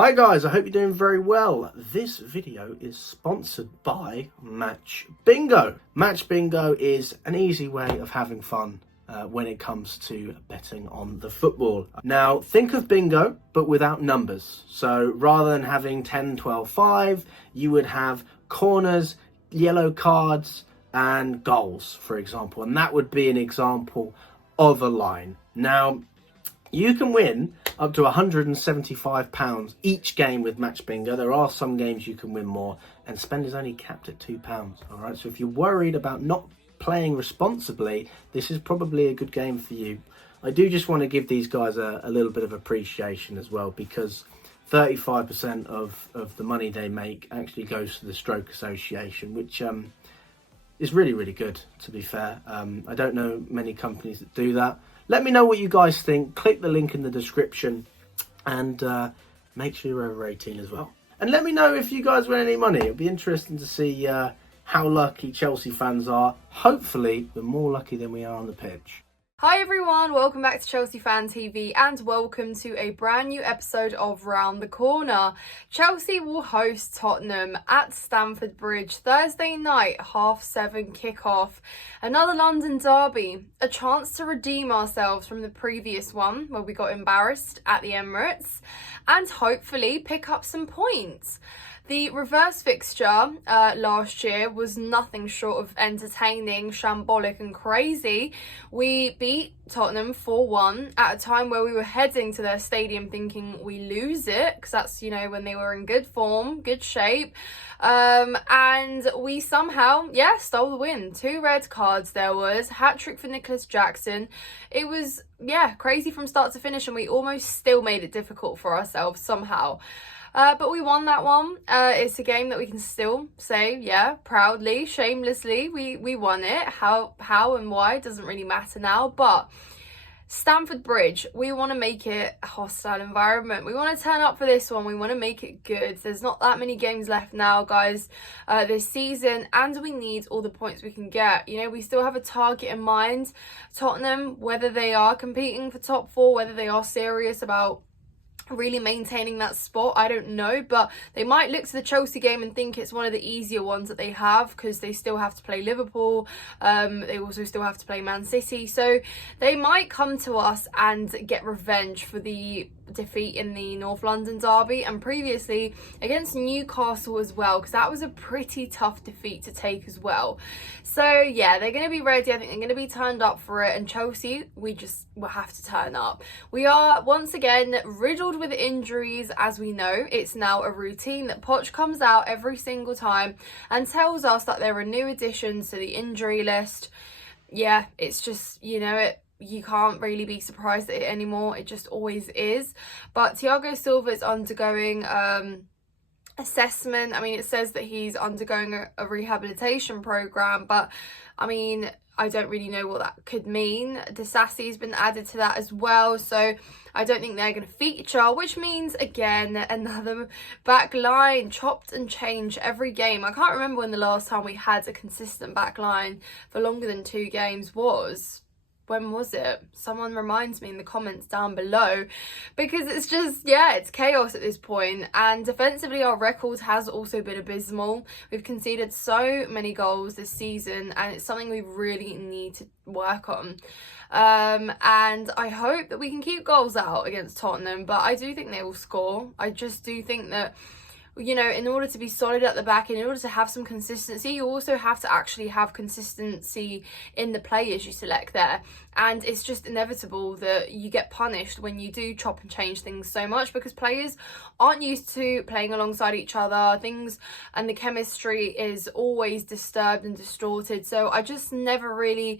Hi guys, I hope you're doing very well. This video is sponsored by Match Bingo. Match Bingo is an easy way of having fun when it comes to betting on the football. Now, think of bingo, but without numbers. So rather than having 10, 12, 5, you would have corners, yellow cards, and goals, for example. And that would be an example of a line. Now, you can win up to £175 each game with Match Bingo. There are some games you can win more, and spend is only capped at £2. All right, so if you're worried about not playing responsibly, this is probably a good game for you. I do just want to give these guys a little bit of appreciation as well, because 35% of the money they make actually goes to the Stroke Association, which is really, really good, to be fair. I don't know many companies that do that. Let me know what you guys think. Click the link in the description and make sure you're over 18 as well. And let me know if you guys win any money. It'll be interesting to see how lucky Chelsea fans are. Hopefully, we're more lucky than we are on the pitch. Hi everyone, welcome back to Chelsea Fan TV and welcome to a brand new episode of Round the Corner. Chelsea will host Tottenham at Stamford Bridge Thursday night, 7:30 kickoff. Another London derby, a chance to redeem ourselves from the previous one where we got embarrassed at the Emirates and hopefully pick up some points. The reverse fixture last year was nothing short of entertaining, shambolic and crazy. We beat Tottenham 4-1 at a time where we were heading to their stadium thinking we lose it, because that's, you know, when they were in good form, good shape. And we somehow, stole the win. 2 red cards there was, hat-trick for Nicholas Jackson. It was, crazy from start to finish, and we almost still made it difficult for ourselves somehow. But we won that one. It's a game that we can still say, proudly, shamelessly, we won it. How and why doesn't really matter now. But Stamford Bridge, we want to make it a hostile environment. We want to turn up for this one. We want to make it good. There's not that many games left now, guys, this season, and we need all the points we can get. You know, we still have a target in mind. Tottenham, whether they are competing for top 4, whether they are serious about really maintaining that spot, I don't know, but they might look to the Chelsea game and think it's one of the easier ones that they have, because they still have to play Liverpool, they also still have to play Man City, so they might come to us and get revenge for the defeat in the North London derby and previously against Newcastle as well, because that was a pretty tough defeat to take as well. So they're going to be ready. I think they're going to be turned up for it, and Chelsea, we just will have to turn up. We are once again riddled with injuries, as we know. It's now a routine that Poch comes out every single time and tells us that there are new additions to the injury list. It's just, you can't really be surprised at it anymore. It just always is. But Thiago Silva is undergoing assessment. I mean, it says that he's undergoing a rehabilitation program, but I mean, I don't really know what that could mean. Disasi's been added to that as well, so I don't think they're going to feature, which means, again, another back line chopped and changed every game. I can't remember when the last time we had a consistent back line for longer than 2 games was. When was it? Someone reminds me in the comments down below, because it's just, it's chaos at this point. And defensively, our record has also been abysmal. We've conceded so many goals this season, and it's something we really need to work on. And I hope that we can keep goals out against Tottenham, but I do think they will score. I just do think that, in order to be solid at the back, in order to have some consistency, you also have to actually have consistency in the players you select there. And it's just inevitable that you get punished when you do chop and change things so much, because players aren't used to playing alongside each other. And the chemistry is always disturbed and distorted. So I just never really...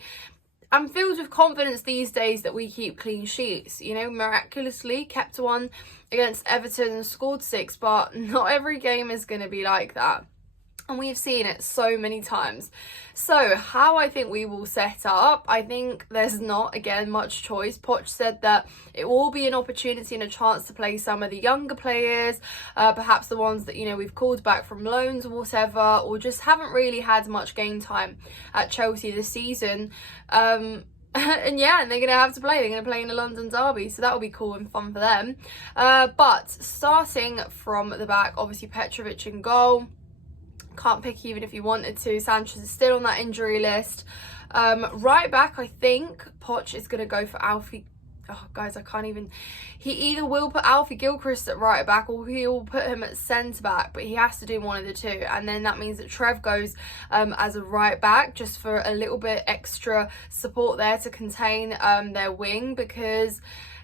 I'm filled with confidence these days that we keep clean sheets. Miraculously kept one against Everton and scored 6, but not every game is going to be like that. And we've seen it so many times. So how I think we will set up, I think there's not, again, much choice. Poch said that it will be an opportunity and a chance to play some of the younger players, perhaps the ones that, we've called back from loans or whatever, or just haven't really had much game time at Chelsea this season. and yeah, and they're going to have to play. They're going to play in the London derby, so that will be cool and fun for them. But starting from the back, obviously Petrovic in goal. Can't pick even if you wanted to. Sanchez is still on that injury list. Right back, I think Poch is going to go for Alfie. Oh, guys, I can't even. He either will put Alfie Gilchrist at right back or he will put him at centre back, but he has to do one of the two. And then that means that Trev goes as a right back just for a little bit extra support there to contain their wing, because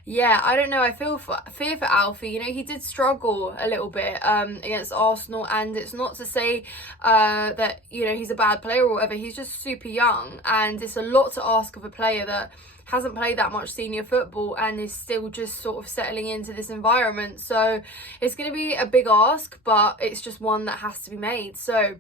yeah, I don't know. I fear for Alfie. You know, he did struggle a little bit against Arsenal, and it's not to say that, you know, he's a bad player or whatever. He's just super young, and it's a lot to ask of a player that hasn't played that much senior football and is still just sort of settling into this environment. So it's going to be a big ask, but it's just one that has to be made. So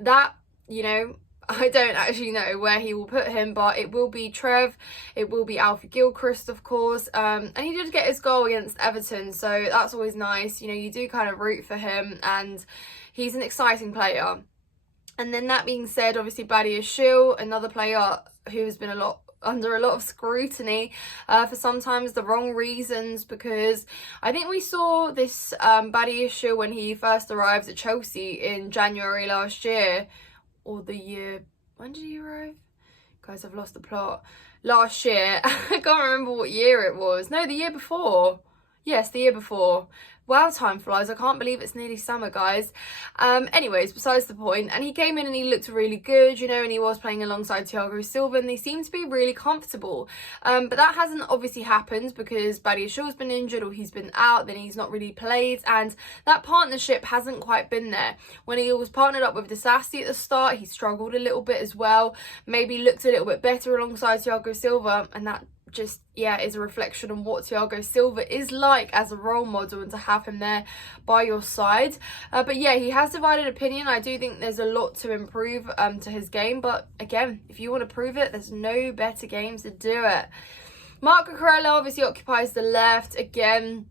that, you know, I don't actually know where he will put him, but it will be Trev, it will be Alfie Gilchrist, of course, and he did get his goal against Everton, so that's always nice. You know, you do kind of root for him, and he's an exciting player. And then that being said, obviously Badiashile, another player who has been under a lot of scrutiny for sometimes the wrong reasons, because I think we saw this Badiashile when he first arrived at Chelsea in January last year. Or the year, when did he arrive? Guys, I've lost the plot. Last year, I can't remember what year it was. No, the year before. Yes, the year before. Wow, time flies. I can't believe it's nearly summer, guys. Anyways, besides the point. And he came in and he looked really good, you know, and he was playing alongside Thiago Silva, and they seemed to be really comfortable. But that hasn't obviously happened because Badiashile's been injured or he's been out, then he's not really played, and that partnership hasn't quite been there. When he was partnered up with Disasi at the start, he struggled a little bit as well. Maybe looked a little bit better alongside Thiago Silva, and that just, yeah, is a reflection on what Thiago Silva is like as a role model, and to have him there by your side. But yeah, he has divided opinion. I do think there's a lot to improve to his game, but again, if you want to prove it, there's no better games to do it. Marco Cucurella obviously occupies the left. Again,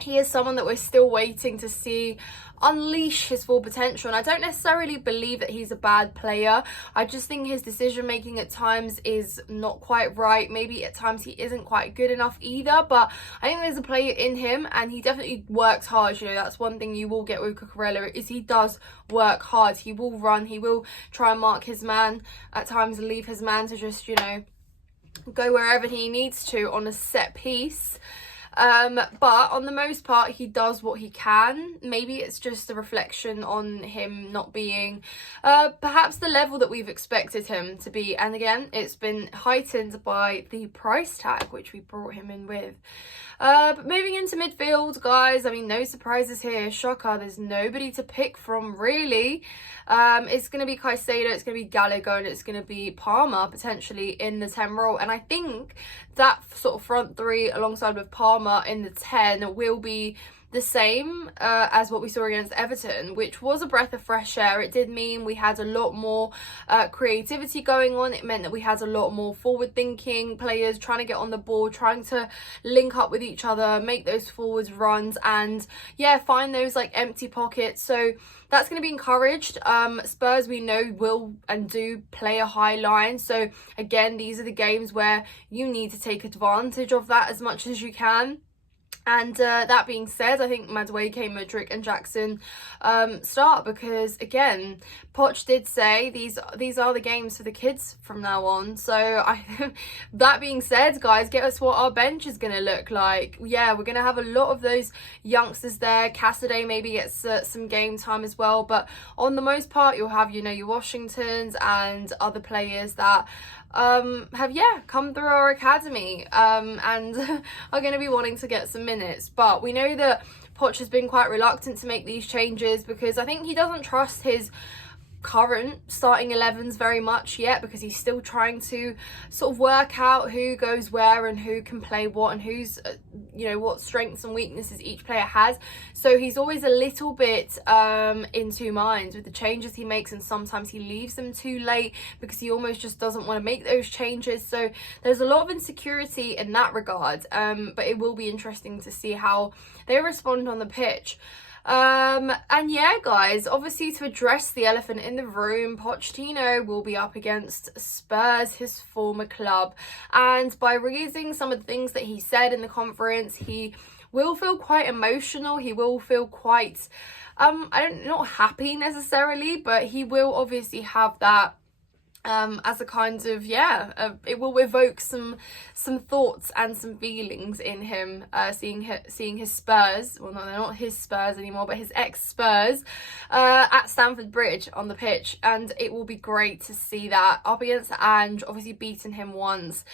he is someone that we're still waiting to see unleash his full potential, and I don't necessarily believe that he's a bad player. I just think his decision making at times is not quite right. Maybe at times he isn't quite good enough either, but I think there's a player in him, and he definitely works hard. You know, that's one thing you will get with Cucurella, is he does work hard. He will run, he will try and mark his man at times and leave his man to just, you know, go wherever he needs to on a set piece. But on the most part, he does what he can. Maybe it's just a reflection on him not being perhaps the level that we've expected him to be. And again, it's been heightened by the price tag which we brought him in with. But moving into midfield, guys, I mean, no surprises here. Shocker, there's nobody to pick from, really. It's going to be Caicedo, it's going to be Gallagher, and it's going to be Palmer, potentially, in the 10 role. And I think that sort of front three, alongside with Palmer in the 10, will be the same as what we saw against Everton, which was a breath of fresh air. It did mean we had a lot more creativity going on. It meant that we had a lot more forward thinking players trying to get on the ball, trying to link up with each other, make those forwards runs, and yeah, find those like empty pockets. So that's going to be encouraged. Spurs, we know, will and do play a high line. So again, these are the games where you need to take advantage of that as much as you can. And that being said, I think Madueke, Mudryk and Jackson start, because again, Poch did say these are the games for the kids from now on. So that being said, guys, get us what our bench is going to look like. Yeah, we're going to have a lot of those youngsters there. Cassidy maybe gets some game time as well, but on the most part, you'll have, you know, your Washingtons and other players that have come through our academy and are going to be wanting to get some minutes. But we know that Poch has been quite reluctant to make these changes, because I think he doesn't trust his current starting 11s very much yet, because he's still trying to sort of work out who goes where and who can play what, and who's you know, what strengths and weaknesses each player has. So he's always a little bit in two minds with the changes he makes, and sometimes he leaves them too late because he almost just doesn't want to make those changes. So there's a lot of insecurity in that regard, but it will be interesting to see how they respond on the pitch. And yeah, guys, obviously to address the elephant in the room, Pochettino will be up against Spurs, his former club. And by reading some of the things that he said in the conference, he will feel quite emotional. He will feel quite, not happy necessarily, but he will obviously have that as a kind of it will evoke some thoughts and some feelings in him, seeing his Spurs, well no, they're not his Spurs anymore, but his ex-Spurs at Stamford Bridge on the pitch. And it will be great to see that up against Ange, obviously beating him once,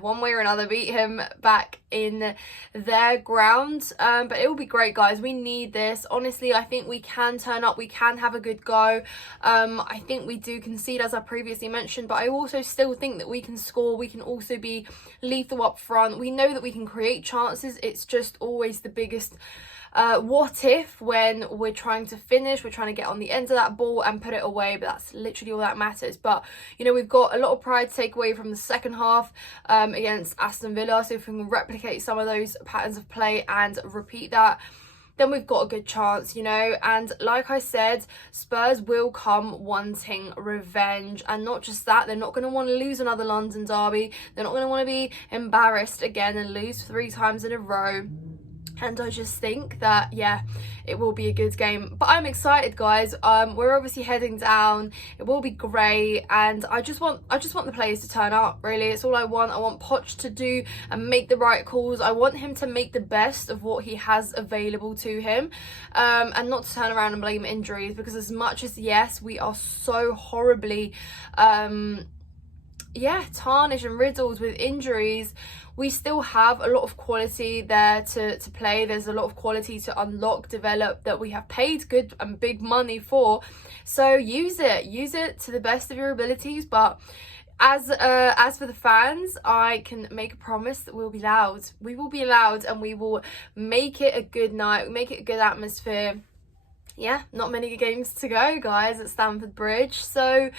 one way or another, beat him back in their ground. But it will be great, guys. We need this. Honestly, I think we can turn up. We can have a good go. I think we do concede, as I previously mentioned, but I also still think that we can score. We can also be lethal up front. We know that we can create chances. It's just always the biggest what if when we're trying to finish, we're trying to get on the end of that ball and put it away, but that's literally all that matters. But we've got a lot of pride to take away from the second half against Aston Villa, so if we can replicate some of those patterns of play and repeat that, then we've got a good chance, and like I said, Spurs will come wanting revenge. And not just that, they're not going to want to lose another London derby. They're not going to want to be embarrassed again and lose 3 times in a row. And I just think that, it will be a good game. But I'm excited, guys. We're obviously heading down. It will be great. And I just want the players to turn up, really. It's all I want. I want Poch to do and make the right calls. I want him to make the best of what he has available to him. And not to turn around and blame injuries. Because as much as, yes, we are so horribly tarnished and riddled with injuries, we still have a lot of quality there to play. There's a lot of quality to unlock, develop, that we have paid good and big money for. So use it to the best of your abilities. But as for the fans, I can make a promise that we'll be loud. We will be loud, and we will make it a good night, make it a good atmosphere. Not many games to go, guys, at Stamford Bridge. So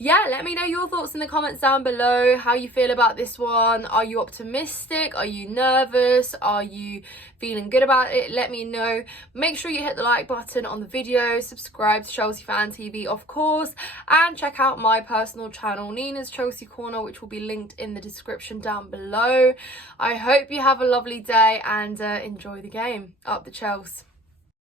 let me know your thoughts in the comments down below, how you feel about this one. Are you optimistic? Are you nervous? Are you feeling good about it? Let me know. Make sure you hit the like button on the video, subscribe to Chelsea Fan TV, of course, and check out my personal channel, Nina's Chelsea Corner, which will be linked in the description down below. I hope you have a lovely day and enjoy the game. Up the Chelsea.